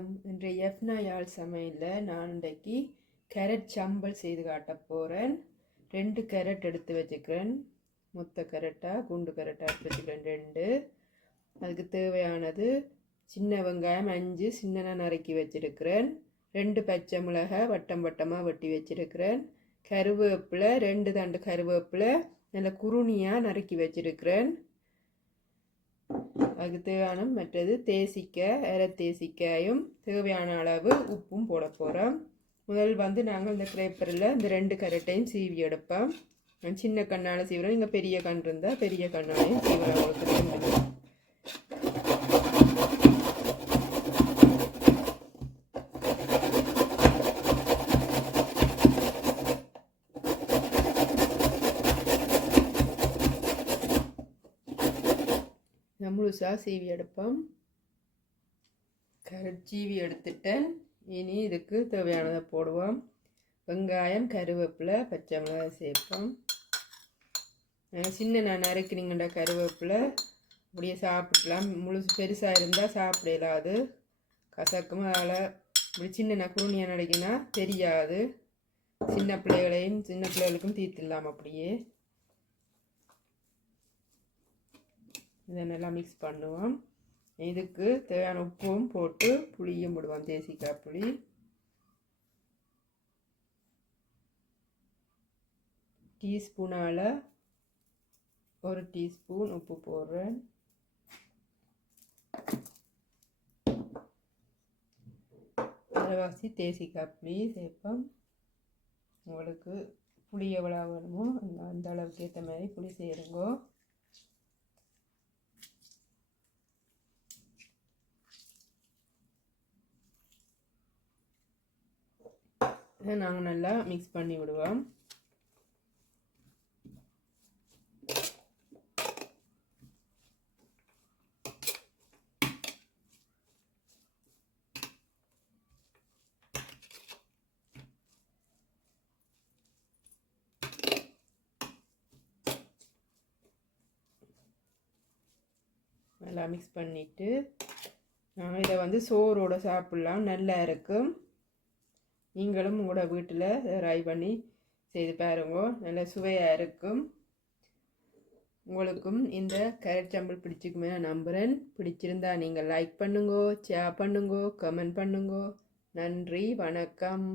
வணக்கம். இன்றைய எஃப்னா யாழ் சமையலில் நான் இன்றைக்கு கேரட் சம்பல் செய்து காட்ட போகிறேன். 2 கேரட் எடுத்து வச்சுக்கிறேன். மொத்த கேரட்டாக குண்டு கேரட்டாக எடுத்து வச்சுக்கிறேன் 2. அதுக்கு தேவையானது சின்ன வெங்காயம் 5 சின்ன நறுக்கி வச்சுருக்கிறேன். 2 பச்சை மிளகாய் வட்டம் வட்டமாக வெட்டி வச்சுருக்கிறேன். கருவேப்பிலை 2 தண்டு கருவேப்பிலை நல்ல குருணியாக நறுக்கி வச்சுருக்கிறேன். அதுக்கு தேவையான மற்றது தேசிக்காய், அரை தேசிக்காயும் தேவையான அளவு உப்பும் போட போகிறோம். முதல் நாங்கள் இந்த கிரேப்பரில் இந்த 2 கேரட்டையும் சீவி எடுப்போம். சின்ன கண்ணால் சீவிரம், இங்கே பெரிய கண் இருந்தால் பெரிய கண்ணாலையும் சீவிரம் உங்களுக்கு. முழுசாக சீவி எடுப்போம். கேரட் சீவி எடுத்துட்டேன். இனி இதுக்கு தேவையானதை போடுவோம். வெங்காயம், கருவேப்பிலை, பச்சை மிளகாய் சேர்ப்போம். சின்ன நான் நறுக்கிறீங்கடா கருவேப்பிலை அப்படியே சாப்பிடலாம். முழுசு பெருசாக இருந்தால் சாப்பிடலாது, கசக்கும். அதில் இப்படி சின்ன குருணியாக நடிக்கினா தெரியாது. சின்ன பிள்ளைகளுக்கும் தீர்த்திடலாம். அப்படியே இதை நல்லா மிக்ஸ் பண்ணுவோம். இதுக்கு தேவையான உப்பும் போட்டு புளியும் போடுவோம். தேசிக்காய் புளி டீஸ்பூனால் 1 டீஸ்பூன் உப்பு போடுறேன். அரைவாசி தேசிக்காய் புளி சேர்ப்போம். உங்களுக்கு புளி எவ்வளோ வேணுமோ அந்த அளவுக்கு ஏற்ற மாதிரி புளி சேருங்கோ. நாங்கள் நல்லா மிக்ஸ் பண்ணி விடுவோம். நல்லா மிக்ஸ் பண்ணிவிட்டு நாங்கள் இதை சோறோடு சாப்பிட்லாம். நல்லா இருக்கும். நீங்களும் உங்களோட வீட்டில் ட்ரை பண்ணி செய்து பாருங்க. நல்ல சுவையாக இருக்கும். உங்களுக்கும் இந்த கேரட் சம்பல் பிடிச்சிக்குமே நான் நம்புகிறேன். பிடிச்சிருந்தா நீங்கள் லைக் பண்ணுங்க, ஷேர் பண்ணுங்க, கமெண்ட் பண்ணுங்க. நன்றி, வணக்கம்.